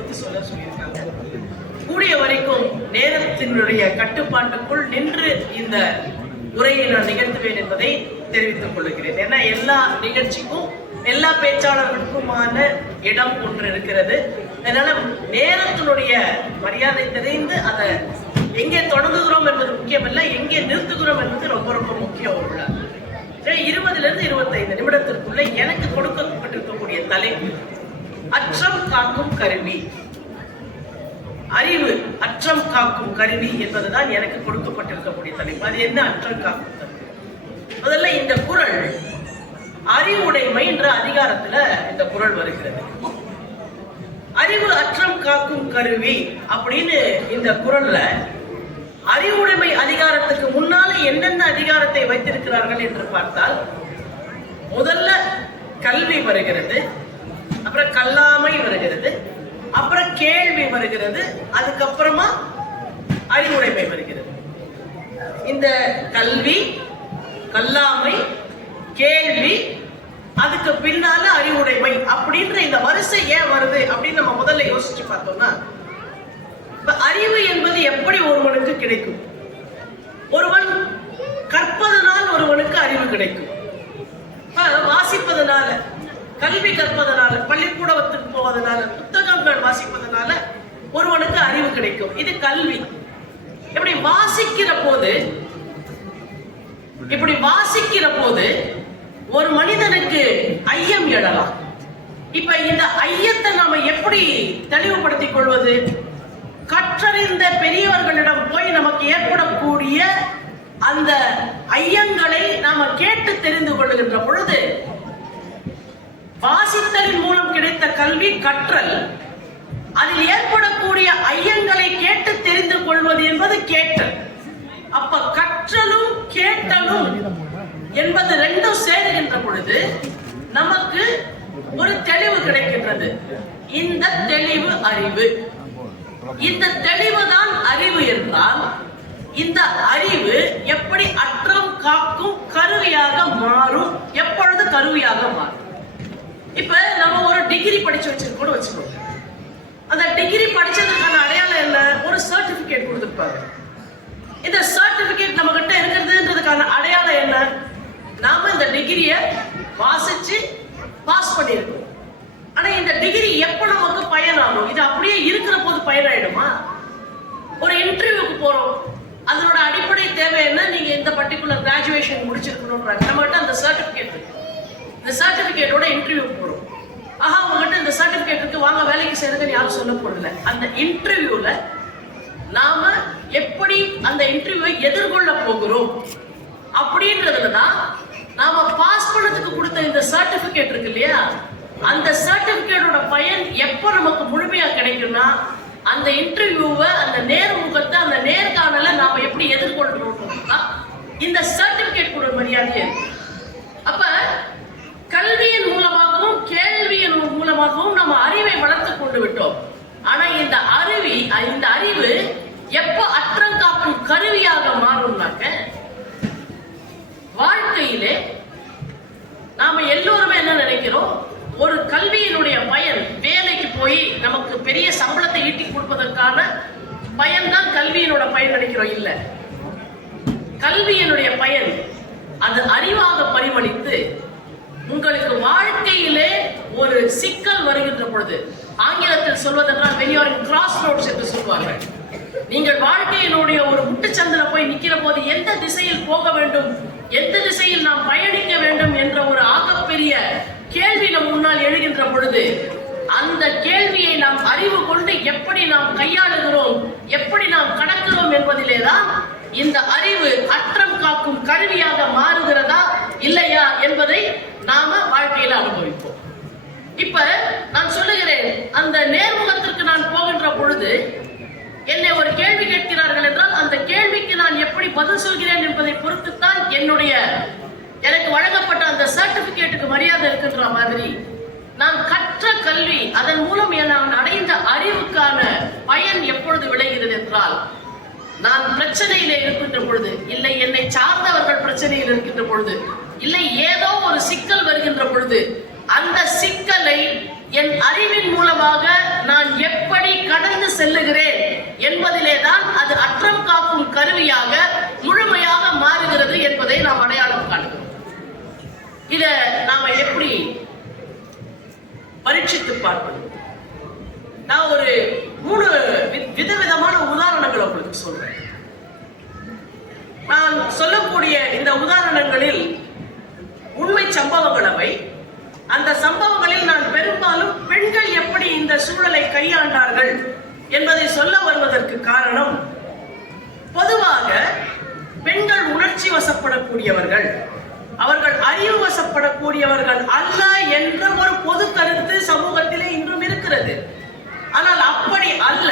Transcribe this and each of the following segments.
பத்தி சொல்லியிருக்காங்க. கூடிய வரைக்கும் நேரத்தினுடைய கட்டுப்பாட்டுக்குள் நின்று இந்த உரையை நான் நிகழ்த்துவேன் என்பதை தெரிவித்துக் கொள்கிறேன். ஏன்னா எல்லா நிகழ்ச்சிக்கும் எல்லா பேச்சாளர்களுக்குமான இடம் ஒன்று இருக்கிறது. அதனால நேரத்தினுடைய மரியாதை தெரிந்து அதை எங்கே தொடங்குகிறோம் என்பது முக்கியமல்ல, எங்கே நிறுத்துகிறோம் என்பது ரொம்ப ரொம்ப முக்கியம். உள்ள 20 to 25 நிமிடத்திற்குள்ள எனக்கு கொடுக்கப்பட்டிருக்கக்கூடிய தலைப்பு அற்றம் காக்கும் கருவி. அறிவு அற்றம் காக்கும் கருவி என்பதுதான் எனக்கு கொடுக்கப்பட்டிருக்கக்கூடிய தலைப்பு. அது என்ன அற்றம் காக்கும் கருவி? முதல்ல இந்த குறள் அறிவுடைமை என்ற அதிகாரத்துல இந்த குறள் வருகிறது. அறிவு அற்றம் காக்கும் கருவி அப்படின்னு இந்த குறள்ல அறிவுடைமை அதிகாரத்துக்கு முன்னால என்னென்ன அதிகாரத்தை வைத்திருக்கிறார்கள் என்று பார்த்தால், முதல்ல கல்வி வருகிறது, அப்புறம் கல்லாமை வருகிறது, அப்புறம் கேள்வி வருகிறது, அதுக்கப்புறமா அறிவுடைமை வருகிறது. இந்த கல்வி, கல்லாமை, கேள்வி, அதுக்கு பின்னால அறிவுடைமை அப்படின்ற இந்த வரிசை ஏன் வருது அப்படின்னு நம்ம முதல்ல யோசிச்சு பார்த்தோம்னா, அறிவு என்பது எப்படி ஒருவனுக்கு கிடைக்கும்? ஒருவன் கற்பதனால் ஒருவனுக்கு அறிவு கிடைக்கும். வாசிப்பதனால, கல்வி கற்பதனால, பள்ளிக்கூடத்துக்கு போவதனால, புத்தகங்கள் வாசிப்பதனால ஒருவனுக்கு அறிவு கிடைக்கும். இது கல்வி. இப்படி வாசிக்கிற போது ஒரு மனிதனுக்கு ஐயம் எழலாம். இப்ப இந்த ஐயத்தை நாம எப்படி தெளிவுபடுத்திக் கொள்வது? கற்றறிந்த பெரியவர்களிடம் போய் நமக்கு ஏற்படக்கூடிய அந்த ஐயங்களை நாம கேட்டு தெரிந்து கொள்ளுகின்ற பொழுது, வாசித்தலின் மூலம் கிடைத்த கல்வி கற்றல், அதில் ஏற்படக்கூடிய ஐயங்களை கேட்டு தெரிந்து கொள்வது என்பது கேட்டல். அப்ப கற்றலும் கேட்டலும் என்பது ரெண்டும் சேருகின்ற பொழுது நமக்கு ஒரு தெளிவு கிடைக்கின்றது. இந்த தெளிவு அறிவு. இந்த தெளிவுதான் அறிவு என்றால், இந்த அறிவு எப்படி அற்றம் காக்கும் கருவியாக மாறும்? எப்பொழுது கருவியாக மாறும்? இப்ப நம்ம ஒரு டிகிரி படிச்சு வச்சிருக்கோம்னு வச்சுக்கோங்க. அந்த டிகிரி படிச்சதுக்கான அடையாளம் என்ன? ஒரு சர்டிபிகேட் கொடுத்துருப்பாங்க. இந்த சர்டிபிகேட் நம்ம கிட்ட இருக்கிறதுன்றதுக்கான அடையாளம் என்ன? நாம இந்த டிகிரியை வாசிச்சு பாஸ் பண்ணியிருக்கோம். ஆனா இந்த டிகிரி எப்ப நமக்கு பயனாகும்? இது அப்படியே இருக்கிற போது பயனாயிடுமா? ஒரு இன்டர்வியூக்கு போறோம், அதனோட அடிப்படை தேவை என்ன? நீங்க இந்த பர்டிகுலர் கிராஜுவேஷன் முடிச்சிருக்கணும்ன்றாங்க. நம்மகிட்ட அந்த சர்டிபிகேட் இருக்கு. இந்த சர்டிபிகேட்டோட இன்டர்வியூ போறோம். உங்ககிட்ட இந்த சர்டிபிகேட் இருக்கு, வாங்க வேலைக்கு சேருங்கன்னு யாரும் சொல்ல போறதில்ல. அந்த இன்டர்வியூல நாம எப்படி அந்த இன்டர்வியூவை எதிர்கொள்ள போகிறோம் அப்படின்றதுலதான் நாம பாஸ் பண்ணதுக்கு கொடுத்த இந்த சர்டிபிகேட் இருக்கு இல்லையா, அந்த சர்டிபிகேட்டோட பயன் எப்ப நமக்கு முழுமையா கிடைக்கும்னா, அந்த இன்டர்வியூவை, அந்த நேர்முகத்தை, அந்த நேர்காணலை நாம எப்படி எதிர்கொள்றோம் இந்த சர்டிபிகேட் கூட மரியாதை. அப்ப கல்வியின் மூலமாகவும் கேள்வியின் மூலமாகவும் நம்ம அறிவை வளர்த்து கொண்டு விட்டோம். ஆனா இந்த அறிவு எப்ப அற்றம் காக்கும் கருவியாக மாறும்னாக்க, வாழ்க்கையிலே நாம எல்லோருமே என்ன நினைக்கிறோம்? ஒரு கல்வியினுடைய பயன் வேலைக்கு போய் நமக்கு பெரிய சம்பளத்தை ஈட்டி கொடுப்பதற்கான பயன்தான் கல்வியினோட பயன் நினைக்கிறோம். இல்ல, கல்வியினுடைய பயன் அது அறிவாக பரிமளித்து உங்களுக்கு வாழ்க்கையிலே ஒரு சிக்கல் வருகின்ற பொழுது, ஆங்கிலத்தில் சொல்வதென்றால் when you are in crossroads என்று சொல்வார்கள். நீங்கள் வாழ்க்கையினுடைய ஒரு முட்டுச்சந்தில போய் நிக்கிற போது எந்த திசையில் போக வேண்டும், எந்த திசையில் நாம் பயணிக்க வேண்டும் என்ற ஒரு ஆகப்பெரிய கேள்வி நம் முன்னால் எழுகின்ற பொழுது, அந்த கேள்வியை நாம் அறிவு கொண்டு எப்படி நாம் கையாளுகிறோம், எப்படி நாம் கடக்கிறோம் என்பதிலேதான் இந்த அறிவு அற்றம் காக்கும் கருவியாக மாறுகிறதா இல்லையா என்பதை நாம வாழ்க்கையில அனுபவிப்போம். இப்ப நான் சொல்லுகிறேன், அந்த நேர்முகத்திற்கு நான் போகின்ற பொழுது என்னை ஒரு கேள்வி கேட்கிறார்கள் என்றால், அந்த கேள்விக்கு நான் எப்படி பதில் சொல்கிறேன் என்பதை பொறுத்துத்தான் எனக்கு வழங்கப்பட்ட அந்த சர்டிபிகேட்டுக்கு மரியாதை இருக்கின்ற மாதிரி, நான் கற்ற கல்வி, அதன் மூலம் நான் அடைந்த அறிவுக்கான பயன் எப்பொழுது விளைகிறது என்றால், நான் பிரச்சனையில இருக்கின்ற பொழுது, இல்லை என்னை சார்ந்தவர்கள் பிரச்சனையில் இருக்கின்ற பொழுது, இல்லை ஏதோ ஒரு சிக்கல் வருகின்ற பொழுது, அந்த சிக்கலை என் அறிவின் மூலமாக நான் எப்படி கருவியாக முழுமையாக மாறுகிறது என்பதை நாம் அடையாளம் காண்கிறோம். இதை நாம எப்படி பரீட்சித்து பார்ப்பது? நான் ஒரு 3 விதவிதமான உதாரணங்களை உங்களுக்கு சொல்றேன். நான் சொல்லக்கூடிய இந்த உதாரணங்களில் உண்மை சம்பவங்கள் அவை. அந்த சம்பவங்களில் நான் பெரும்பாலும் பெண்கள் எப்படி இந்த சூழலை கையாண்டார்கள் என்பதை சொல்ல வருவதற்கு காரணம், பொதுவாக பெண்கள் உணர்ச்சி வசப்படக்கூடியவர்கள், அவர்கள் அறிவு வசப்படக்கூடியவர்கள் அல்ல என்ற ஒரு பொது கருத்து சமூகத்திலே இன்றும் இருக்கிறது. ஆனால் அப்படி அல்ல.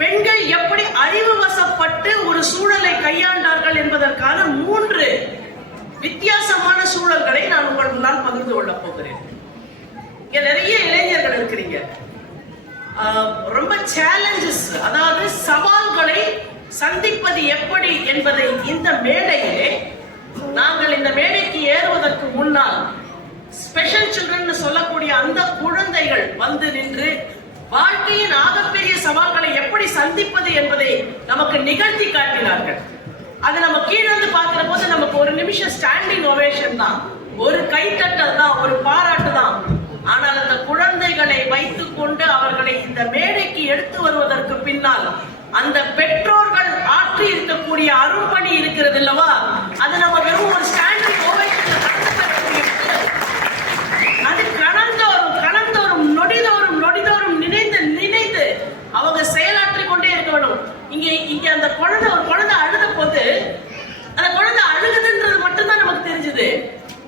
பெண்கள் எப்படி அறிவு வசப்பட்டு ஒரு சூழலை கையாண்டார்கள் என்பதற்கான 3 வித்தியாசமான சூழல்களை நான் உங்கள் முன்னால் பகிர்ந்து கொள்ள போகிறேன். இங்க நிறைய இளைஞர்கள் இருக்கிறீங்க. ரொம்ப சேலஞ்சஸ், அதாவது சவால்களை சந்திப்பது எப்படி என்பதை இந்த மேடையிலே, நாங்கள் இந்த மேடைக்கு ஏறுவதற்கு முன்னால் ஸ்பெஷல் சில்ட்ரன் சொல்லக்கூடிய அந்த குழந்தைகள் வந்து நின்று வாழ்க்கையின் ஆகப்பெரிய சவால்களை எப்படி சந்திப்பது என்பதை நமக்கு நிகழ்த்தி காட்டினார்கள். அது நம்ம கீழே பார்க்கிற போது நமக்கு ஒரு நிமிஷம் ஸ்டாண்டிங் ஓவேஷன் தான், ஒரு கைத்தட்டல் தான், ஒரு பாராட்டு தான். ஆனால் அந்த குழந்தைகளை வைத்துக் கொண்டு அவர்களை இந்த மேடைக்கு எடுத்து வருவதற்கு பின்னால் அந்த பெற்றோர்கள் ஆற்றி இருக்கக்கூடிய அரும்பணி இருக்கிறது இல்லவா, அது நம்ம வெறும் ஒரு ஸ்டாண்டிங் ஓவேஷன் அது கணந்தோறும் நொடிதோறும் நினைந்து அவங்க செயலாற்றி கொண்டே இருக்க வேண்டும். இங்க அந்த ஒரு குழந்தை அழுத போது அந்த குழந்தை அழுகுதுன்றது மட்டும்தான் நமக்கு தெரிஞ்சது.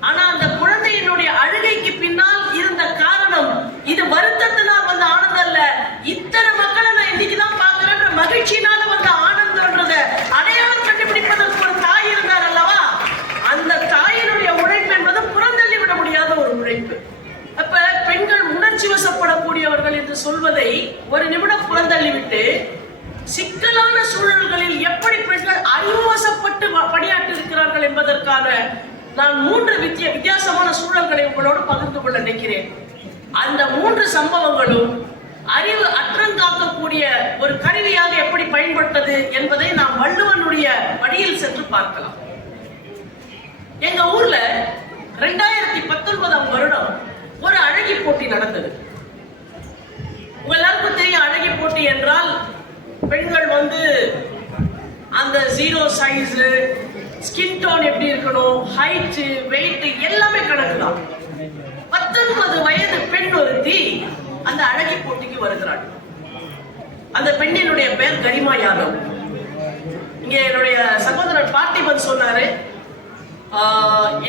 ஆனா அந்த குழந்தையினுடைய அழுகைக்கு பின்னால் இருந்த காரணம் இது வருத்தத்தினால் வந்த ஆனந்தம் அல்ல, இத்தனை மக்களை நான் இன்னைக்குதான் பாக்குறேன்ற மகிழ்ச்சியினால வந்த ஆனந்தம்ன்றத அடையாளம் கண்டுபிடிப்பதற்கு ஒரு தாய் இருந்தார் அல்லவா. அந்த தாயினுடைய உழைப்பு என்பது புறந்தள்ளி விட முடியாத ஒரு உழைப்பு. அப்ப பெண்கள் உணர்ச்சி வசப்படக்கூடியவர்கள் என்று சொல்வதை ஒரு நிமிடம் புறந்தள்ளி விட்டு, சிக்கலான சூழல்களில் எப்படி பெண்கள் அறிவுவசப்பட்டு பணியாற்றி இருக்கிறார்கள் என்பதற்கான நான் 3 வித்தியாசமான சூழல்களை உங்களோடு பகிர்ந்து கொள்ள நினைக்கிறேன். அந்த 3 சம்பவங்களும் அறிவு அற்றங்காக்கக்கூடிய ஒரு கருவியாக எப்படி பயன்பட்டது என்பதை நாம் வள்ளுவனுடைய வழியில் சென்று பார்க்கலாம். எங்க ஊர்ல 2019 வருடம் ஒரு அழகி போட்டி நடந்தது. உங்க எல்லாருக்கும் தெரியும், அழகி போட்டி என்றால் பெண்கள் வந்து அந்த 0 சைஸ், ஸ்கின் டோன் எப்படி இருக்கணும், ஹைட், வெயிட் எல்லாமே கணக்குதான். 19 வயது பெண் ஒருத்தி அந்த அழகி போட்டிக்கு வருகிறாள். அந்த பெண்ணினுடைய பெயர் கரிமா யாதவ். இங்க என்னுடைய சகோதரர் பார்த்திபன் சொன்னாரு,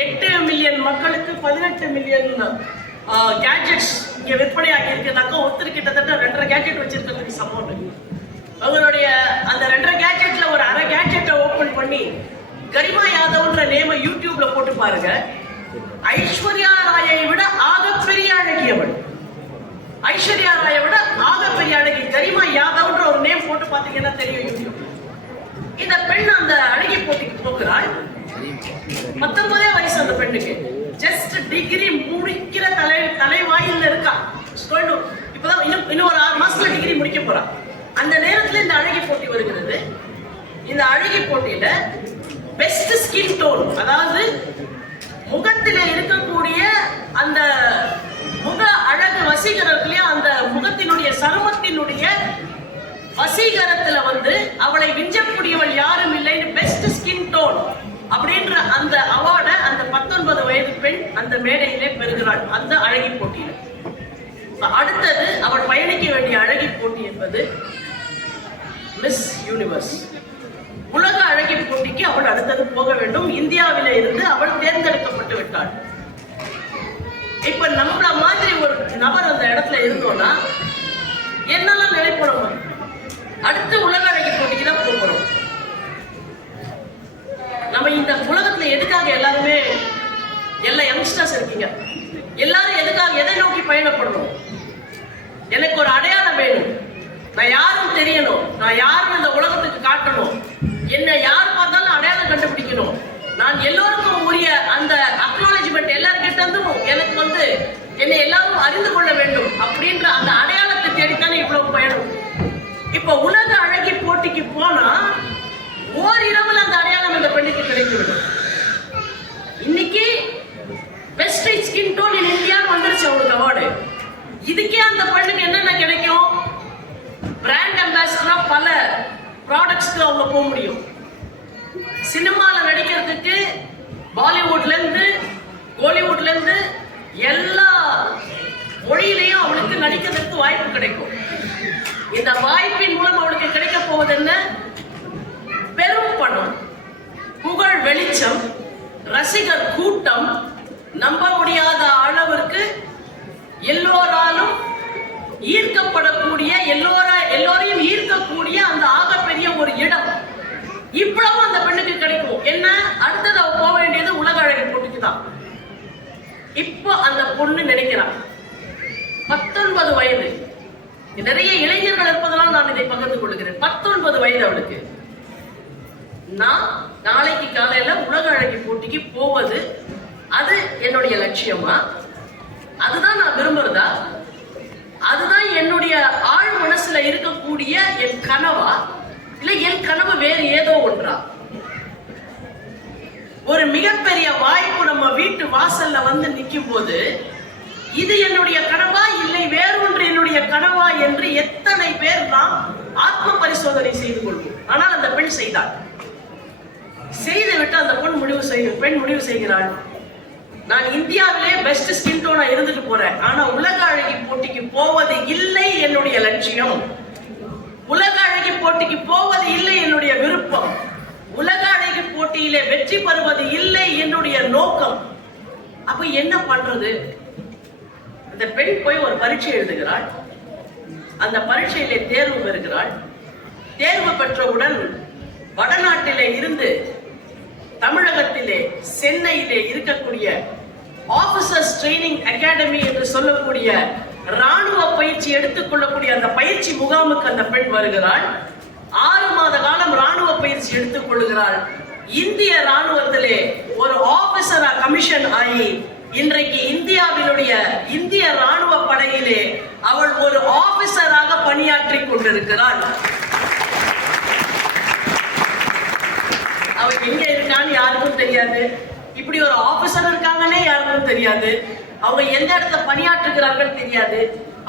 8 மில்லியன் மக்களுக்கு 18 மில்லியன் கேட்ஜெட்ஸ் இங்க விற்பனையாகி இருக்கிறதாக்க ஒருத்தர் கிட்டத்தட்ட 2.5 கேட்ஜெட் வச்சிருக்கிறதுக்கு சமம். அவங்களுடைய அந்த 2.5 கேட்ஜெட்ல ஒரு அரை கேட்ஜெட்டை ஓபன் பண்ணி கரிமா யாதவ்ன்ற நேம யூடியூப்ல போட்டு பாருங்க. ஐஸ்வர்யா ராயை விட ஆகப்பெரிய அழகியவள், ஐஸ்வர்யா ராயை விட ஆகப்பெரிய அழகி கரிமா யாதவ்ன்ற ஒரு நேம் போட்டு பாத்தீங்கன்னா தெரியும் யூடியூப்ல. இந்த பெண் அந்த அழகி போட்டிக்கு போகிறாள். 19 வயசு அந்த பெண்ணுக்கு. ஜஸ்ட் டிகிரி முடிக்கிற தலைவாயில் இருக்கா. இப்பதான் இன்னும் ஒரு 6 மாசத்துல டிகிரி முடிக்க போறா. அந்த நேரத்துல இந்த அழகி போட்டி வருகிறது. இந்த அழகி போட்டியில பெஸ்ட் ஸ்கின் டோன், அதாவது முகத்திலே இருக்கக்கூடிய அந்த முக அழகு வசீகரத்திலேயே அந்த முகத்தினுடைய சருமத்தினுடைய வசீகரத்துல வந்து அவளை விஞ்சக்கூடியவள் யாரும் இல்லைன்னு பெஸ்ட் ஸ்கின் டோன் அப்படின்ற அந்த அவார்டை அந்த 19 வயது பெண் அந்த மேடையிலே பெறுகிறாள் அந்த அழகி போட்டியில. அடுத்தது அவள் பயணிக்க வேண்டிய அழகி போட்டி என்பது மிஸ் யூனிவர்ஸ், உலக அழகி போட்டிக்கு அவள் அடுத்தது போக வேண்டும். இந்தியாவில இருந்து அவள் தேர்ந்தெடுக்கப்பட்டு விட்டாள். இப்ப நம்மள மாதிரி ஒரு நபர் அந்த இடத்துல இருந்தோம்னா என்னெல்லாம் நினைப்போம், அடுத்து உலக அழகி போட்டிக்கு தான் போகிறோம். நம்ம இந்த உலகத்துல எதுக்காக எல்லாருமே எல்லா யங்ஸ்டர்ஸ் இருக்கீங்க, எல்லாரும் எதுக்காக எதை நோக்கி பயணப்படணும்? எனக்கு ஒரு அடையாளம் வேணும், நான் யாரும் தெரியணும், நான் யாரும் இந்த உலகத்துக்கு காட்டணும், என்னை யார் பார்த்தாலும் அடையாளம் கண்டுபிடிக்கணும், நான் எல்லோருக்கும் உரிய அந்த அக்னாலஜ்மெண்ட் எல்லார்கிட்ட இருந்தும் எனக்கு வந்து என்னை எல்லாரும் அறிந்து கொள்ள வேண்டும் அப்படின்ற அந்த அடையாளத்தை தேடித்தானே இவ்வளவு பயணம். இப்ப உலக அழகி போட்டிக்கு போனா போக முடியும். சினிமால நடிக்கிறதுக்கு பாலிவுட்ல இருந்து கோலிவுட்ல இருந்து எல்லா மொழியிலையும் அவளுக்கு நடிக்கிறதுக்கு வாய்ப்பு கிடைக்கும். இந்த வாய்ப்பின் மூலம் அவளுக்கு கிடைக்க போவது என்ன? பெரும் பணம், புகழ் வெளிச்சம், ரசிகர் கூட்டம், நம்ப முடியாத அளவிற்கு எல்லோராலும் ஈர்க்கப்படக்கூடிய எல்லோரையும் ஈர்க்கக்கூடிய அந்த ஆகப்பெரிய ஒரு இடம் இவ்வளவு அந்த பெண்ணுக்கு கிடைக்கும். என்ன அடுத்தது அவ போக வேண்டியது உலக அழகி போட்டிக்கு தான். இப்போ அந்த பொண்ணு நினைக்கிறான் 19 வயது. நிறைய இளைஞர்கள் இருப்பதெல்லாம் நான் இதை பகிர்ந்து கொள்கிறேன். 19 வயது அவளுக்கு. நான் நாளைக்கு காலையில உலக அழகி போட்டிக்கு போவது அது என்னுடைய லட்சியமா? அதுதான் நான் விரும்புறதா? அதுதான் என்னுடைய ஆழ் மனசுல இருக்கக்கூடிய என் கனவா? இல்ல என் கனவு வேறு ஏதோ ஒன்றா? ஒரு மிகப்பெரிய வாய்ப்பு நம்ம வீட்டு வாசல்ல வந்து நிற்கும் போது இது என்னுடைய கனவா இல்லை வேறொன்று என்னுடைய கனவா என்று எத்தனை பேர் நாம் ஆத்ம பரிசோதனை செய்து கொள்வோம். ஆனால் அந்த பெண் செய்தாள். செய்துவிட்டு அந்த பெண் முடிவு செய்கிறாள், நான் இந்தியாவிலே பெஸ்ட் ஸ்கின் டோனா இருந்துட்டு போறேன், ஆனா உலக அழகி போட்டிக்கு போவது இல்லை என்னுடைய லட்சியம். உலக அழகி போட்டிக்கு போவது இல்லை என்னுடைய விருப்பம். உலக அழகி போட்டியிலே வெற்றி பெறுவது இல்லை என்னுடைய நோக்கம். அப்ப என்ன பண்றது? அந்த பெண் போய் ஒரு பரீட்சை எழுதுகிறாள். அந்த பரீட்சையிலே தேர்வு பெறுகிறாள். தேர்வு பெற்றவுடன் வடநாட்டிலே இருந்து தமிழகத்திலே சென்னையிலே இருக்கக்கூடிய ஆபீசர்ஸ் ட்ரைனிங் அகாடமி என்று சொல்லக்கூடிய ராணுவ பயிற்சி எடுத்துக்கொள்ளக்கூடிய அந்த பயிற்சி முகாமுக்கு அந்த பெண் வருகிறாள். 6 மாத காலம் ராணுவ பயிற்சி எடுத்துக் கொள்கிறாள். இந்திய ராணுவத்திலே ஒரு ஆபீசரா கமிஷன் ஆகி இன்றைக்கு இந்திய ராணுவ படையிலே அவள் ஒரு ஆபீசராக பணியாற்றி கொண்டிருக்கிறாள். அவள் எங்க இருக்கான்னு யாருக்கும் தெரியாது. இப்படி ஒரு ஆபீசர் இருக்காங்கன்னே யாருக்கும் தெரியாது. அவங்க எந்த இடத்துல பணியாற்றுகிறார்கள் தெரியாது.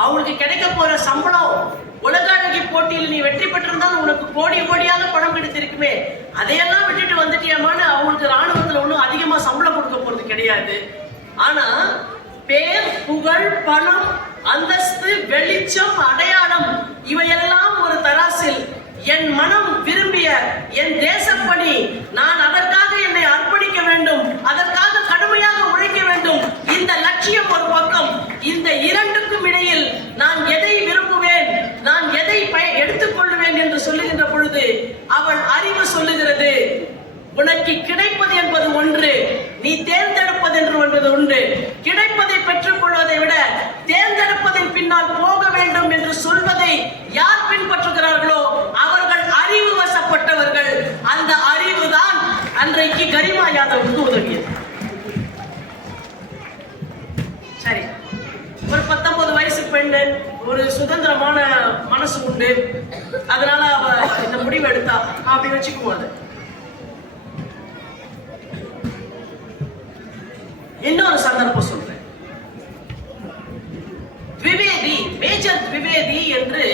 அவங்களுக்கு கிடைக்க போற சம்பளம் உலக அழகி போட்டியில் நீ வெற்றி பெற்றிருந்தால் உனக்கு கோடி கோடியாக பணம் கிடைத்திருக்குமே, அதையெல்லாம் விட்டுட்டு வந்துட்டியாமான்னு அவங்களுக்கு ராணுவத்துல ஒன்றும் அதிகமா சம்பளம் கொடுக்க போறது கிடையாது. ஆனா பேர், புகழ், பணம், அந்தஸ்து, வெளிச்சம், அடையாளம் இவையெல்லாம் ஒரு தராசில் என் மனம் விரும்பிய என் தேசப்பணி, நான் அதற்காக என்னை அர்ப்பணிக்க வேண்டும், அதற்காக கடுமையாக உழைக்க வேண்டும். இந்த லட்சியம் ஒரு பக்கம். இந்த இரண்டுக்கும் இடையில் நான் எதை விரும்புவேன், நான் எதை எடுத்துக்கொள்வேன் என்று சொல்லுகின்ற பொழுது அவள் அறிவு சொல்லுகிறது, உனக்கு கிடைப்பது என்பது ஒன்று, நீ தேர்ந்தெடுப்பது என்பது ஒன்று. கிடைப்பதை பெற்றுக் கொள்வதை விட தேர்ந்தெடுப்பதன் பின்னால் போக வேண்டும் என்று சொல்வதை யார் பின்பற்றுகிறார்களோ அவர்கள் அறிவு வசப்பட்டவர்கள். அந்த அறிவுதான் அன்றைக்கு கரிமா யாதவுக்கு உதவியது. சரி, ஒரு 19 வயசு பெண்ணு, ஒரு சுதந்திரமான மனசு உண்டு, அதனால அவ இந்த முடிவு எடுத்தா அப்படி வச்சுக்குவோம். இன்னொரு சந்தர்ப்பம் சொல்றேன். திவிவேதி, மேஜர் திவிவேதி என்று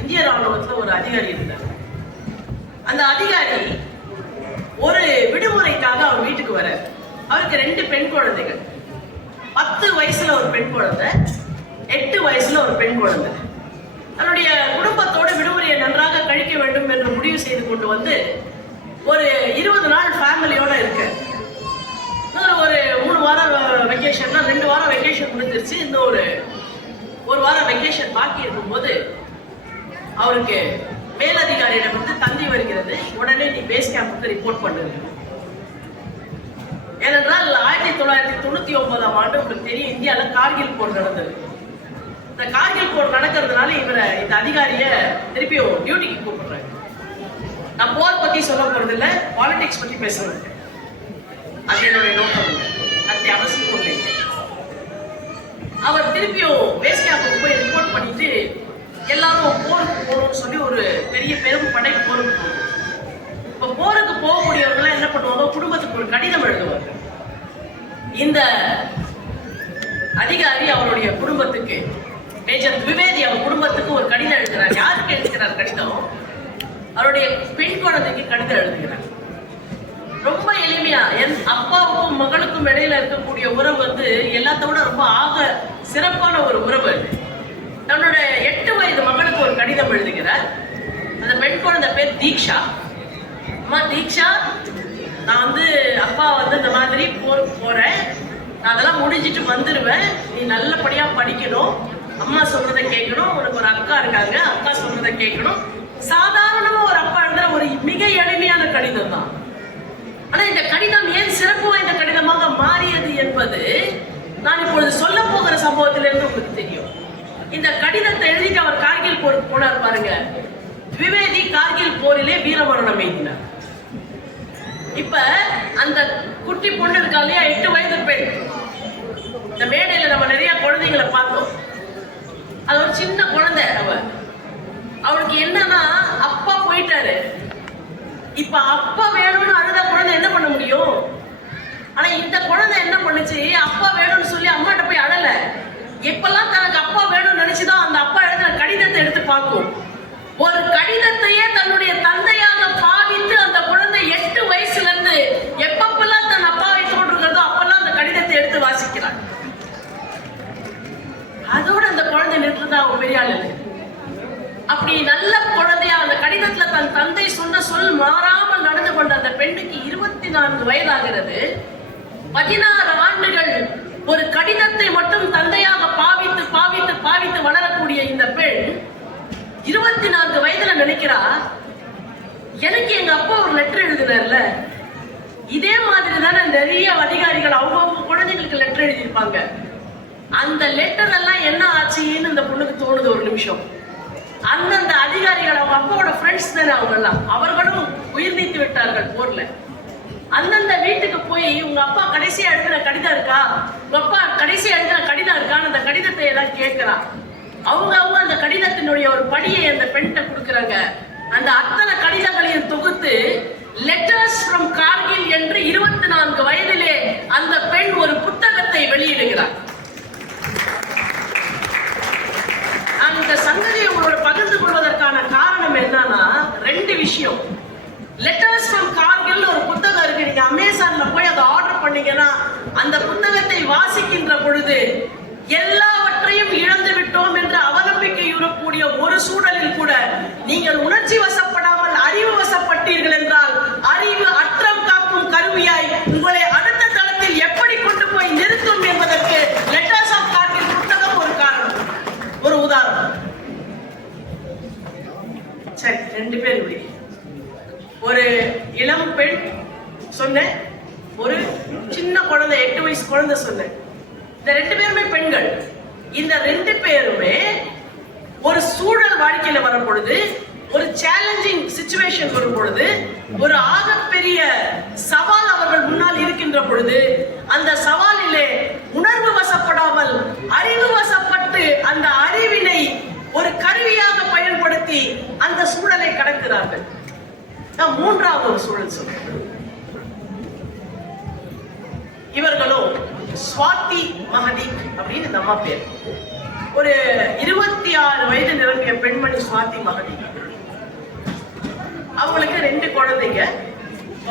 இந்திய ராணுவத்தில் ஒரு அதிகாரி இருந்தார். அந்த அதிகாரி ஒரு விடுமுறைக்காக அவர் வீட்டுக்கு வர, அவருக்கு 2 பெண் குழந்தைகள். 10 வயசுல ஒரு பெண் குழந்தை, 8 வயசுல ஒரு பெண் குழந்தை. தன்னுடைய குடும்பத்தோடு விடுமுறையை நன்றாக கழிக்க வேண்டும் என்று முடிவு செய்து கொண்டு வந்து ஒரு 20 நாள் ஃபேமிலியோட இருக்க. ஒரு 3 வாரம் வெக்கேஷன்னா 2 வாரம் வெக்கேஷன் முடிஞ்சிருச்சு. இந்த ஒரு வாரம் வெக்கேஷன் பாக்கி இருக்கும்போது அவருக்கு மேலதிகாரியிடம் வந்து தந்தி வருகிறது, உடனே நீ பேஸ் கேம்புக்கு ரிப்போர்ட் பண்ணு. ஏனென்றால் 1999ஆம் ஆண்டு உங்களுக்கு தெரியும், இந்தியாவில் கார்கில் போர் நடந்தது. இந்த கார்கில் போர் நடக்கிறதுனால இந்த அதிகாரிய திருப்பியும் டியூட்டிக்கு கூப்பிடுறாங்க. நான் போர் பத்தி சொல்ல போறது இல்லை, பாலிடிக்ஸ் பத்தி பேசுறேன். அது என்னுடைய நோக்கம் இல்லை, அது அவசியம் இல்லை. அவர் திருப்பியும் பேஸ் கேம்புக்கு போய் ரிப்போர்ட் பண்ணிட்டு எல்லாரும் போருக்கு போகணும்னு சொல்லி ஒரு பெரிய பெரும் படை போருக்கு போகும். இப்போ போருக்கு போகக்கூடியவர்கள் என்ன பண்ணுவாங்க, குடும்பத்துக்கு ஒரு கடிதம் எழுதுவாங்க. இந்த அதிகாரி அவருடைய குடும்பத்துக்கு, மேஜர் திவிவேதி அவர் குடும்பத்துக்கு ஒரு கடிதம் எழுதுகிறார். யாருக்கு எழுதுகிறார் கடிதம்? அவருடைய பெண் குழந்தைக்கு கடிதம் எழுதுகிறார். ரொம்ப எளிமையா, என் அப்பாவுக்கும் மகளுக்கும் இடையில இருக்கக்கூடிய உறவு வந்து எல்லாத்தோட ரொம்ப சிறப்பான ஒரு உறவு. தன்னோட 8 வயது மகளுக்கு ஒரு கடிதம் எழுதுகிறார். அந்த பெண் குழந்தை பேர் தீக்ஷா. அம்மா தீக்ஷா, நான் வந்து அப்பா வந்து இந்த மாதிரி போறேன், நான் அதெல்லாம் முடிஞ்சிட்டு வந்துடுவேன், நீ நல்லபடியா படிக்கணும், அம்மா சொல்றதை கேட்கணும், உனக்கு ஒரு அக்கா இருக்காங்க, அக்கா சொல்றதை கேட்கணும். சாதாரணமா ஒரு அப்பா எழுதுற ஒரு மிக எளிமையான கடிதம் தான். ஆனா இந்த கடிதம் ஏன் சிறப்பு வாய்ந்த கடிதமாக மாறியது என்பது நான் இப்பொழுது சொல்ல போகிற சம்பவத்திலிருந்து உங்களுக்கு தெரியும். இந்த கடிதத்தை எழுதிட்டு அவர் கார்கில் போருக்கு போனார் பாருங்க. திவிவேதி கார்கில் போரிலே வீரமரணம் எய்தினார். இப்ப அந்த குட்டி பொண்ணு இருக்கா இல்லையா, 8 வயது பெண். இந்த மேடையில நம்ம நிறைய குழந்தைங்களை பார்த்தோம். அது ஒரு சின்ன குழந்தை. அவளுக்கு என்னன்னா, அப்பா போயிட்டாரு, இப்ப அப்பா வேணும்னு அழுத குழந்தை என்ன பண்ண முடியும்? ஆனா இந்த குழந்தை என்ன பண்ணுச்சு, அப்பா வேணும்னு சொல்லி அம்மாட்ட போய் அழல. எப்பெல்லாம் தனக்கு அப்பா வேணும்னு நினைச்சுதான் அந்த அப்பா எழுதின கடிதத்தை எடுத்து பார்க்கும். ஒரு கடிதத்தையே தன்னுடைய தந்தையாக பாவித்து அந்த குழந்தை 8 வயசுல இருந்து எப்பப்பெல்லாம் தன் அப்பாவை தோன்றுகிறதோ அப்பெல்லாம் அந்த கடிதத்தை எடுத்து வாசிக்கிறார். அதோட அந்த குழந்தை நின்றுதான் அவன் பெரிய ஆளு. அப்படி நல்ல குழந்தையா அந்த கடிதத்துல தன் தந்தை சொன்ன சொல் மாறாமல் நடந்து கொண்ட அந்த பெண்ணுக்கு 24 வயதாகிறது. 16 ஆண்டுகள் ஒரு கடிதத்தை மட்டும் தந்தையாக பாவித்து பாவித்து பாவித்து வளரக்கூடிய இந்த பெண் 24 வயதுல நினைக்கிறா, எனக்கு எங்க அப்பா ஒரு லெட்டர் எழுதினார்ல, இதே மாதிரி தானே நிறைய அதிகாரிகள் அவங்க குழந்தைங்களுக்கு லெட்டர் எழுதியிருப்பாங்க. அந்த லெட்டர் எல்லாம் என்ன ஆச்சுன்னு இந்த பொண்ணுக்கு தோணுது ஒரு நிமிஷம். அந்தந்த அதிகாரிகள் அவங்க அப்பாவோட ஃப்ரெண்ட்ஸ் தானே அவங்க எல்லாம், அவர்களும் உயிர் நீத்து விட்டார்கள் போர்ல. அந்தந்த வீட்டுக்கு போய் உங்க அப்பா கடைசியா எழுதின கடிதம் இருக்கா, உங்க அப்பா கடைசியா எழுதின கடிதம் இருக்கான்னு அந்த கடிதத்தை எல்லாம் கேட்கிறா. அவங்க அந்த கடிதத்தினுடைய ஒரு படியை அந்த பெண்கிட்ட கொடுக்குறாங்க. அந்த அத்தனை கடிதங்களையும் தொகுத்து லெட்டர்ஸ் ஃப்ரம் கார்கில் என்று 24 வயதிலே அந்த பெண் ஒரு புத்தகத்தை வெளியிடுகிறார். அந்த சங்கதியை உங்களோட பகிர்ந்து கொள்வதற்கான காரணம் என்னன்னா 2 விஷயம். லெட்டர்ஸ் ஃப்ரம் கார்கில் ஒரு புத்தகம் இருக்கு, நீங்க அமேசான்ல போய் அதை ஆர்டர் பண்ணீங்கன்னா அந்த புத்தகத்தை வாசிக்கின்ற பொழுது எல்லாவற்றையும் இழந்து விட்டோம் என்று அவநம்பிக்கையுறக்கூடிய ஒரு சூழலில் கூட நீங்கள் உணர்ச்சி வசப்படாமல் அறிவு வசப்பட்டீர்கள் என்றால் அறிவு அற்றம் காக்கும் கருவியாய் உங்களை அடுத்த தளத்தில் எப்படி கொண்டு போய் நிறுத்தும் என்பதற்கு லெட்டர்ஸ் ஆஃப் கார்கில் புத்தகம் ஒரு காரணம், ஒரு உதாரணம். சரி, 2 பேர் இப்படி, ஒரு இளம் பெண் சொன்ன, ஒரு சின்ன குழந்தை 8 வயசு குழந்தை சொன்ன. இந்த 2 பேருமே பெண்கள். இந்த 2 பேருமே ஒரு சூழல் வாழ்க்கையில வரும் பொழுது, ஒரு சேலஞ்சிங் சிச்சுவேஷன் வரும் பொழுது, ஒரு ஆகப்பெரிய சவால் அவர்கள் முன்னால் இருக்கின்ற பொழுது அந்த சவாலிலே உணர்வு வசப்படாமல் அறிவு வசப்பட்டு அந்த அறிவினை ஒரு கருவியாக பயன்படுத்தி அந்த சூழலை கடக்கிறார்கள். நான் 3வது ஒரு சூழல் சொல்றேன். இவர்களும் ஸ்வாதி மஹதிக் அப்படின்னு இந்த அம்மா பேர். ஒரு 26 வயது நிரம்பிய பெண்மணி ஸ்வாதி மஹதிக். அவங்களுக்கு 2 குழந்தைங்க.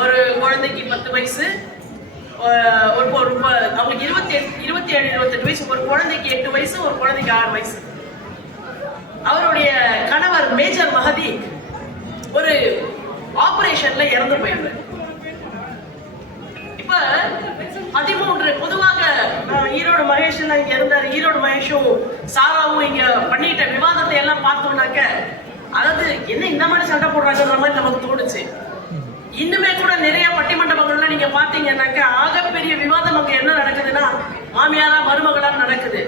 ஒரு குழந்தைக்கு 10 வயசு, அவங்களுக்கு 27 28 வயசு. ஒரு குழந்தைக்கு 8 வயசு, ஒரு குழந்தைக்கு 6 வயசு. அவருடைய கணவர் மேஜர் மஹதிக் ஒரு ஆபரேஷன்ல இறந்து போயிருந்தார். இப்ப 13 பொதுவாக ஈரோடு மகேஷ் எல்லாம் இங்க இருந்தாரு. ஈரோடு மகேஷும் சாராவும் இங்க பண்ணிட்ட விவாதத்தை எல்லாம் பார்த்தோம்னாக்க, அதாவது என்ன இந்த மாதிரி சண்டை போடுறாங்கன்ற மாதிரி நமக்கு தோணுச்சு. இன்னுமே கூட நிறைய பட்டிமண்டபங்கள்லாம் நீங்க பாத்தீங்கன்னாக்க ஆகப்பெரிய விவாதம் அங்க என்ன நடக்குதுன்னா, மாமியாரா மருமகளா நடக்குது.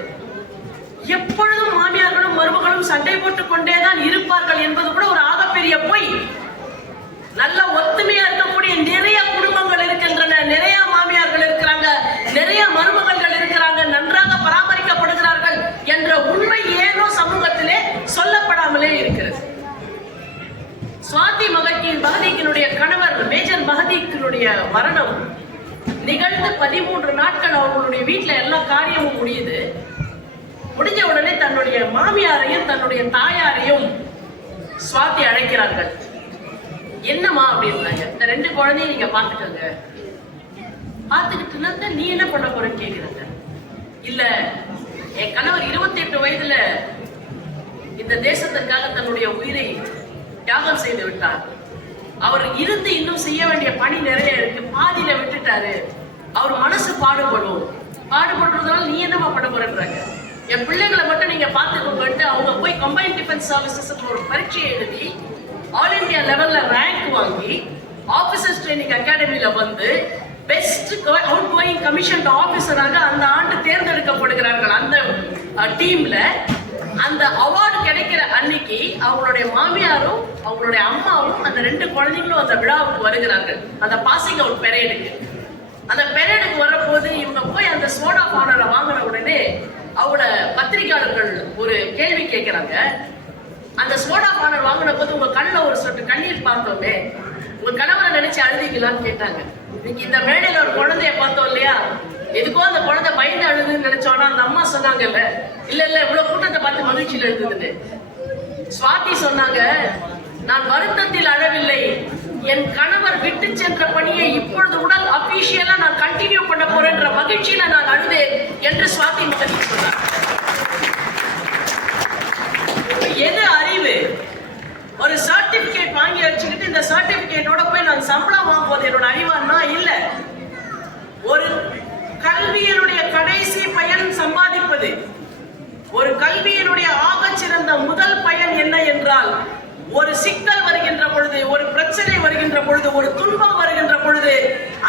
எப்பொழுதும் மாமியார்களும் மருமகளும் சண்டை போட்டுக் கொண்டேதான் இருப்பார்கள் என்பது கூட ஒரு ஆகப்பெரிய பொய். நல்ல ஒத்துமையா இருக்கக்கூடிய நிறைய குடும்பங்கள் இருக்கின்றன, நிறைய மாமியார்கள் இருக்கிறாங்க, நிறைய மருமகள்கள் இருக்கிறாங்க, நன்றாக பராமரிக்கப்படுகிறார்கள் என்ற உண்மை ஏனோ சமூகத்திலே சொல்லப்படாமலே இருக்கிறது. ஸ்வாதி மஹதிக்கினுடைய கணவர் மேஜர் மஹதிக்கினுடைய மரணம் நிகழ்ந்து 13 நாட்கள் அவர்களுடைய வீட்டுல எல்லா காரியமும் முடியுது. முடிஞ்ச உடனே தன்னுடைய மாமியாரையும் தன்னுடைய தாயாரையும் ஸ்வாதி அழைக்கிறார்கள். என்னம்மா அப்படின்றாங்க. இந்த 2 குழந்தையும் நீங்க பாத்துக்கோங்க. பாத்துக்கிட்டு நீ என்ன பண்ண போறன்னு கேக்குறாங்க. இல்ல, என் கணவர் 28 வயதுல இந்த தேசத்திற்காக தன்னுடைய உயிரை தியாகம் செய்து விட்டார். அவர் இருந்து இன்னும் செய்ய வேண்டிய பணி நிறைய இருக்கு, பாதியில விட்டுட்டாரு. அவர் மனசு பாடுபடுறதுனால நீ என்னமா பண்ண போறன்றாங்க. என் பிள்ளைகளை மட்டும் நீங்க பாத்துக்கோங்கட்டு அவங்க போய் கம்பைன்ட் டிஃபென்ஸ் சர்வீசஸ் ஒரு பரீட்சையை எழுதி ஆல் இந்தியா லெவல்ல ரேங்க் வாங்கி ஆபீசர்ஸ் ட்ரைனிங் அகாடமியில வந்து பெஸ்ட் அவுட் கோயிங் கமிஷன் ஆபீசராக அந்த ஆண்டு தேர்ந்தெடுக்கப்படுகிறார்கள். அந்த டீம்ல அந்த அவார்டு கிடைக்கிற அன்னைக்கு அவங்களுடைய மாமியாரும் அவங்களுடைய அம்மாவும் அந்த 2 குழந்தைங்களும் அந்த விழாவுக்கு வருகிறார்கள். அந்த பாசிங் அவுட் பெரேடுக்கு. அந்த பெரேடுக்கு வரப்போது இவங்க போய் அந்த சோடா ஆனரை வாங்கின உடனே அவங்கள பத்திரிகையாளர்கள் ஒரு கேள்வி கேட்கிறாங்க. அந்த சோடா ஆனர் வாங்கின போது உங்க கண்ணில் ஒரு சொட்டு கண்ணீர் பார்த்தோமே, உங்க கணவரை நினைச்சு அழுதிக்கலான்னு கேட்டாங்க. இன்னைக்கு இந்த மேடையில ஒரு குழந்தைய பார்த்தோம் இல்லையா, எதுக்கோ அந்த குழந்தை பயந்து அழுதுன்னு நினைச்சோன்னா அந்த அம்மா சொன்னாங்கல்ல, இல்ல இவ்வளவு கூட்டத்தை பார்த்து மகிழ்ச்சியில் எழுதுன்னு. சுவாதி சொன்னாங்க, நான் வருத்தத்தில் அழவில்லை, என் கணவர் விட்டு சென்ற பணியை இப்பொழுது உடல் அபிஷியலா நான் கண்டினியூ பண்ண போறேன்ற மகிழ்ச்சியில நான் அழுதேன் என்று சுவாதி முகர்ஜி சொன்னார். எது அறிவு? ஒரு சர்டிபிகேட் வாங்கி வச்சுக்கிட்டு இந்த சர்டிபிகேட்டோட போய் நான் சம்பளம் வாங்குவது என்னோட அறிவான்னா இல்ல. ஒரு கல்வியினுடைய கடைசி பயன் சம்பாதிப்பது. ஒரு கல்வியினுடைய ஆகச்சிறந்த முதல் பயன் என்ன என்றால், ஒரு சிக்கல் வருகின்ற பொழுது, ஒரு பிரச்சனை வருகின்ற பொழுது, ஒரு துன்பம் வருகின்ற பொழுது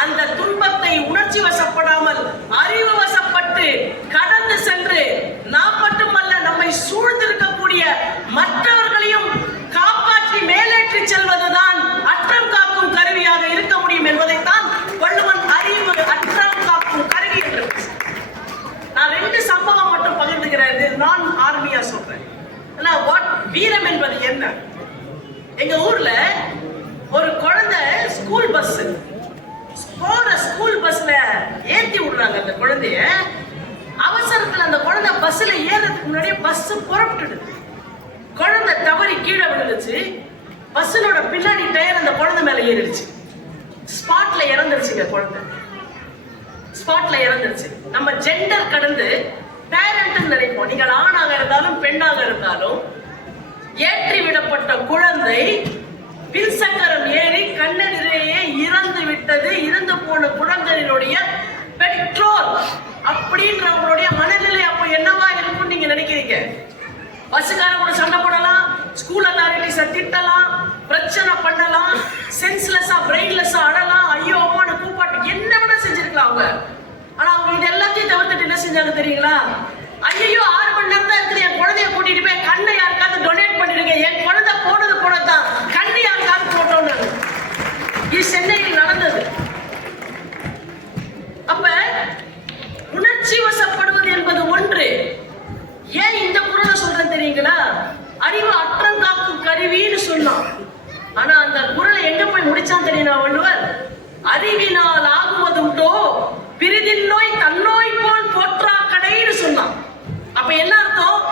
அந்த துன்பத்தை உணர்ச்சி வசப்படாமல் அறிவு வசப்பட்டு கடந்து சென்று நாம் மட்டுமல்ல நம்மை சூழ்ந்திருக்கக்கூடிய மற்றவர்களையும் காப்பாற்றி மேலேற்றி செல்வதுதான் அற்றம் காக்கும் கருவியாக இருக்க முடியும் என்பதைத்தான் வள்ளுவன் அறிவு அற்றம் காக்கும் கருவி என்று. நான் 2 சம்பவம் மட்டும் பகிர்ந்துகிறேன், நான் ஆர்மியா சொல்றேன். வீரம் என்பது என்ன? எங்க ஊர்ல ஒரு குழந்தை ஸ்கூல் பஸ் போற ஸ்கூல் பஸ்ல ஏத்தி விடுறாங்க. அந்த குழந்தைய அவசரத்துல அந்த குழந்தை பஸ்ல ஏறதுக்கு முன்னாடியே பஸ் புறப்பட்டுடுது. குழந்தை தவறி கீழே விழுந்துச்சு. பஸ்ஸோட பின்னாடி டயர் அந்த குழந்தை மேல ஏறிடுச்சு. ஸ்பாட்ல இறந்துருச்சுங்க. குழந்தை ஸ்பாட்ல இறந்துருச்சு. நம்ம ஜெண்டர் கடந்து பேரண்ட் நினைப்போம். நீங்கள் ஆணாக இருந்தாலும் பெண்ணாக இருந்தாலும் ஏற்றி விடப்பட்ட குழந்தை பின்சக்கரம் ஏறி கண்ணெதிரேயே இறந்து விட்டது. இறந்து போன குழந்தையினுடைய பெற்றோர் அப்படின்றவங்களுடைய மனநிலை அப்ப என்னவா இருக்கும் நீங்க நினைக்கிறீங்க? பஸ்ஸுக்காரங்க கூட சண்டை போடலாம், ஸ்கூல் அத்தாரிட்டிஸை திட்டலாம், பிரச்சனை பண்ணலாம், சென்ஸ்லெஸ்ஸா பிரெயின்லெஸ்ஸா அழலாம், ஐயோ அம்மானு கூப்பாட்டு என்ன வேணா செஞ்சிருக்கலாம் அவங்க. ஆனா அவங்க இது எல்லாத்தையும் தவிர்த்துட்டு என்ன செஞ்சாங்க தெரியுங்களா? ஐயோ 6 மணி நேரம் தான் இருக்குது, என் குழந்தைய கூட்டிட்டு போய் கண்ணை யாருக்காவது டொனேட் பண்ணிடுங்க, என் குழந்தை போனது போனதான், கண்ணு யாருக்காவது போட்டோன்னு. இது சென்னையில் நடந்தது. அப்ப உணர்ச்சி வசப்படுவது என்பது ஒன்று. ஏன் இந்த குரலை சொல்றேன் தெரியுங்களா? அறிவு அற்றங்காக்கும் கருவின்னு சொன்னான். ஆனா அந்த குரலை எங்க போய் முடிச்சான் தெரியுமா வள்ளுவர்? அறிவினால் ஆகுவதுண்டோ பிரிதின் நோய் தன்னோய் போல் போற்றா கடைன்னு சொன்னான். அப்ப என்ன அர்த்தம்?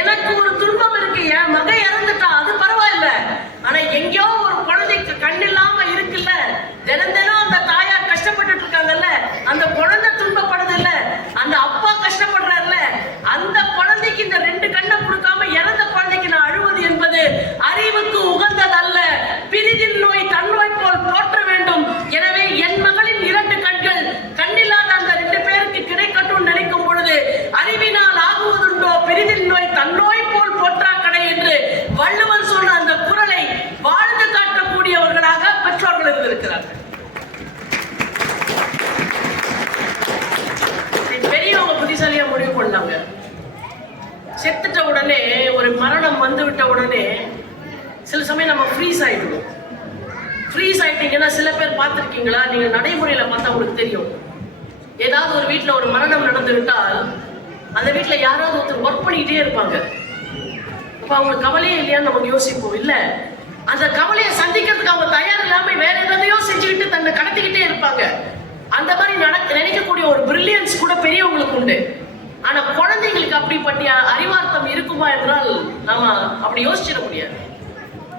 எனக்கு ஒரு துன்பம் இருக்கு, என் மகன் இறந்துட்டா, அது பரவாயில்ல. ஆனா எங்கேயோ ஒரு குழந்தைக்கு கண் இல்லாம இருக்குல்ல, தினம் தினம் அந்த தாயார் கஷ்டப்பட்டு இருக்காங்கல்ல, அந்த குழந்தை துன்பப்படுது இல்ல, அந்த அப்பா கஷ்டப்படுறாருல, அந்த குழந்தைக்கு இந்த 2 கண்ணை கொடுக்காம இறந்த குழந்தைக்கு நான் அழுவது என்பது அறிவுக்கு உகந்ததல்ல. பிரிதின் நோய் தன்னோய் போல் போற்ற வேண்டும். எனவே என் மகளின் 2 கண்கள் கண்ணில்லாத அந்த 2 பேருக்கு கிடைக்கட்டும் நினைக்கும் பொழுது அறிவினால் ஆகுவதுண்டோ பிரிதின் நோய் தன்னோய் போல் போற்றா கடை என்று வள்ளுவன் சொன்ன அந்த குரலை வாழ்ந்து காட்டக்கூடியவர்களாக பெற்றோர்கள் இருந்திருக்கிறார்கள். பெரியவங்க புத்திசாலியா முடிவு பண்ணாங்க. செத்துட்ட உடனே, ஒரு மரணம் வந்து விட்ட உடனே சில சமயம் நம்ம ஃப்ரீஸ் ஆயிடுவோம். ஃப்ரீஸ் ஆயிட்டீங்கன்னா சில பேர் பார்த்துருக்கீங்களா? நீங்க நடைமுறையில பார்த்தா உங்களுக்கு தெரியும். ஏதாவது ஒரு வீட்டுல ஒரு மரணம் நடந்து விட்டால் அந்த வீட்டுல யாராவது ஒருத்தர் ஒர்க் பண்ணிக்கிட்டே இருப்பாங்க. அப்ப அவங்க கவலையே இல்லையான்னு நமக்கு யோசிப்போம். இல்ல, அந்த கவலையை சந்திக்கிறதுக்கு அவங்க தயார் இல்லாம வேற எதையோ செஞ்சுக்கிட்டு தன்னை கடத்திக்கிட்டே இருப்பாங்க. அந்த மாதிரி நினைக்கக்கூடிய ஒரு பிரில்லியன்ஸ் கூட பெரியவங்களுக்கு உண்டு. ஆனா குழந்தைங்களுக்கு அப்படிப்பட்ட அறிவார்த்தம் இருக்குமா என்றால் நாம அப்படி யோசிச்சிட முடியாது.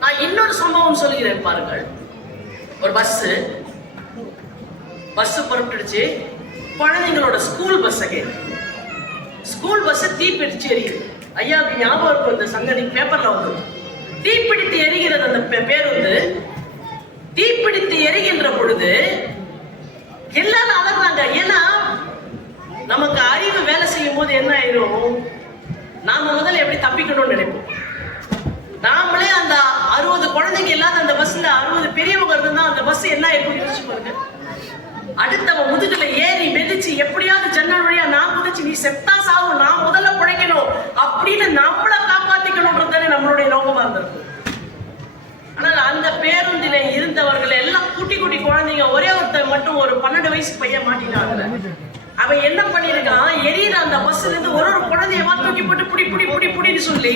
நான் இன்னொரு சம்பவம் சொல்கிறேன் பாருங்கள். ஒரு பஸ் புறப்பட்டுடுச்சு. குழந்தைங்களோட ஸ்கூல் பஸ் தீப்பிடிச்சு எரியுது. ஐயாவுக்கு ஞாபகம் இருக்கும் இந்த சங்கதி, பேப்பர்ல வந்து தீப்பிடித்து எரிகிறது. அந்த பேருந்து தீப்பிடித்து எரிகின்ற பொழுது எல்லாரும் அலறாங்க. ஏன்னா நமக்கு அறிவு வேலை செய்யும் போது என்ன ஆயிரும், நாம முதல்ல எப்படி தப்பிக்கணும்னு நினைப்போம். நாமளே அந்த 60 குழந்தைங்க இல்லாத அந்த பஸ்ல 60 பெரியவங்க இருந்தா அந்த பஸ் என்ன ஆயிருக்கும் யோசிச்சு பாருங்க. அடுத்தவன் முதுகுல ஏறி மிதிச்சு எப்படியாவது ஜன்னல் வழியா நான் குதிச்சு நீ செத்தா சாவு நான் முதல்ல பிழைக்கணும் அப்படின்னு நம்மள காப்பாத்திக்கணும்ன்றது நம்மளுடைய நோக்கமா இருந்திருக்கும். ஆனால் அந்த பேருந்தில இருந்தவர்கள் எல்லாம் குட்டி குழந்தைங்க, ஒரே ஒருத்தர் மட்டும் ஒரு 12 வயசு பையன் மாட்டினாங்க. அவன் என்ன பண்ணிருக்கான், எரியிற அந்த பஸ்ல இருந்து ஒரு குழந்தையமா தூக்கி போட்டு புடின்னு சொல்லி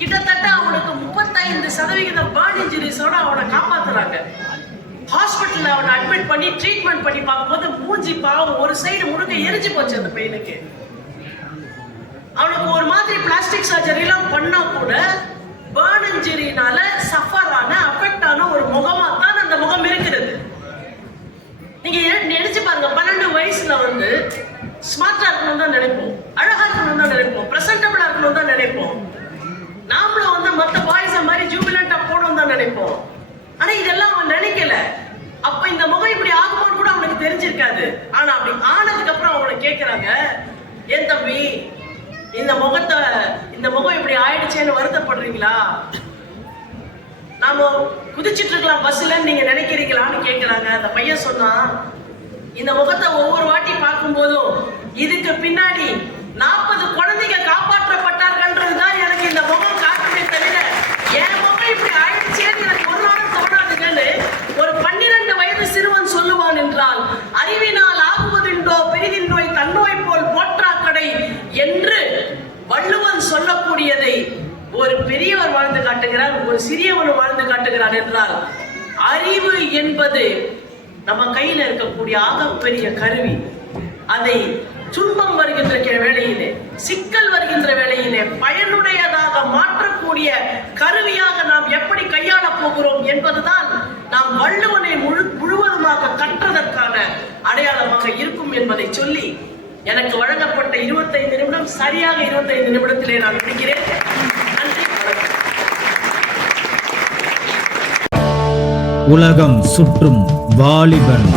கிட்டத்தட்ட அவனுக்கு 35% பர்ன் இன்ஜுரிஸோட அவனை காப்பாத்துறாங்க. ஹாஸ்பிட்டல்ல அவனை அட்மிட் பண்ணி ட்ரீட்மெண்ட் பண்ணி பார்க்கும்போது மூஞ்சி பாவம் ஒரு சைடு முழுக்க எரிஞ்சு போச்சு அந்த பையனுக்கு. அவனுக்கு ஒரு மாதிரி பிளாஸ்டிக் சர்ஜரி எல்லாம் பண்ணா கூட பர்ன் இன்ஜுரினால சஃபர் ஆன அஃபெக்ட் ஆன ஒரு முகமா தான் அந்த முகம் இருக்கிறது. நீங்க நினைச்சு பாருங்க, 12 வயசுல வந்து ஸ்மார்ட்டா இருக்கணும் தான் நினைப்போம், அழகா இருக்கணும் தான் நினைப்போம், பிரசன்டபிளா இருக்கணும் தான் நினைப்போம். நாமளும் வந்து மற்ற பாய்ஸ் மாதிரி ஜூபிலண்டா போகணும் தான் நினைப்போம். ஆனா இதெல்லாம் அவன் நினைக்கல. அப்ப இந்த முகம் இப்படி ஆகும்போது கூட அவனுக்கு தெரிஞ்சிருக்காது. ஆனா அப்படி ஆனதுக்கு அப்புறம் அவனை கேட்கிறாங்க, ஏன் தம்பி இந்த முகம் இப்படி ஆயிடுச்சேன்னு வருத்தப்படுறீங்களா, நாம குதிச்சிட்டு இருக்கலாம் பஸ்ல நீங்க நினைக்கிறீங்களான்னு கேட்கிறாங்க. அந்த பையன் சொன்னா, இந்த முகத்தை ஒவ்வொரு வாட்டி பார்க்கும் போதும் இதுக்கு பின்னாடி 40 குழந்தைங்க காப்பாற்றப்பட்டார்கள்ன்றதுதான் எனக்கு இந்த முகம் காட்டுமே தவிர என் முகம் இப்படி ஆயிடுச்சேன்னு எனக்கு ஒரு நாளும் தோணாதுங்கன்னு ஒரு 12 வயது சிறுவன் சொல்லுவான் என்றால், அறிவினால் ஆகுவதுண்டோ பெரிதின்றோய் தன்னோய் போல் போற்றாக்கடை என்று வள்ளுவன் சொல்லக்கூடியதை ஒரு பெரியவர் வாழ்ந்து காட்டுகிறார், ஒரு சிறியவன் வாழ்ந்து காட்டுகிறார் என்றால், அறிவு என்பது நம்ம கையில இருக்கக்கூடிய ஆகப்பெரிய கருவி. அதை துன்பம் வருகின்ற வேளையிலே, சிக்கல் வருகின்ற வேளையிலே பயனுடையதாக மாற்றக்கூடிய கருவியாக நாம் எப்படி கையாள போகிறோம் என்பதுதான் நாம் வள்ளுவனை முழுவதுமாக கற்றதற்கான அடையாளமாக இருக்கும் என்பதை சொல்லி, எனக்கு வழங்கப்பட்ட 25 நிமிடம் சரியாக 25 நிமிடத்திலே நான் முடிக்கிறேன். நன்றி. உலகம் சுற்றும் வாலிபன்.